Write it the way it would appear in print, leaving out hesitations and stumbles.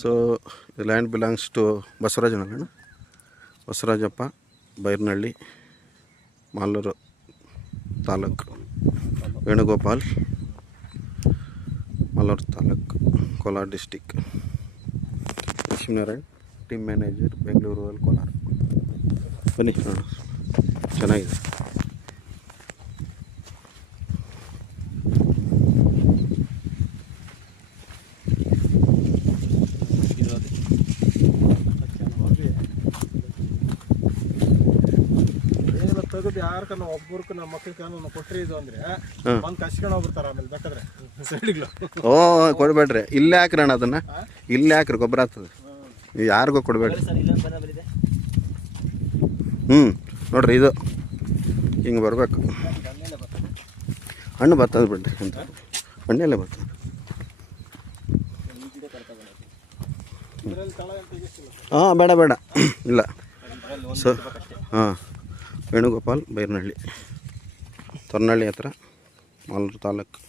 So land belongs to ಬಸವರಾಜನಲ್ಲ, Basavarajappa, Byrnahalli, Malur taluk, Venugopal, Malur taluk, Kolar district. Lakshminarayan, team manager, Bengaluru rural, Kolar. ಬನ್ನಿ ನೋಡೋಣ, ಚೆನ್ನಾಗಿದೆ. ತೆಗೆದು ಯಾರನ್ನ ಒಬ್ಬರಿಗೆ ನಮ್ಮ ಮಕ್ಕಳಿಗೆ ಕೊಟ್ಟರೆ ಇದು ಅಂದರೆ ಬಂದು ಕಸ್ಕೊಂಡು ಹೋಗ್ಬಿಡ್ತಾರೆ. ಆಮೇಲೆ ಬೇಕಾದ್ರೆ ಸೈಡ್ಗಳು ಕೊಡಬೇಡ್ರಿ, ಇಲ್ಲೇ ಹಾಕ್ರಣ, ಅದನ್ನು ಇಲ್ಲೇ ಹಾಕ್ರಿ, ಗೊಬ್ಬರ ಆಗ್ತದೆ. ಯಾರಿಗೂ ಕೊಡಬೇಡ್ರಿ. ನೋಡ್ರಿ, ಇದು ಹಿಂಗೆ ಬರಬೇಕು. ಹಣ್ಣು ಬರ್ತದೆ ಬಿಡ್ರಿ ಅಂತ, ಹಣ್ಣೆಲ್ಲ ಬರ್ತದೆ. ಬೇಡ ಬೇಡ, ಇಲ್ಲ. ಸೊ ವೇಣುಗೋಪಾಲ್, ಬೈರ್ನಹಳ್ಳಿ, ತೊರ್ನಹಳ್ಳಿ ಹತ್ರ, ಮಾಲೂರು ತಾಲೂಕು.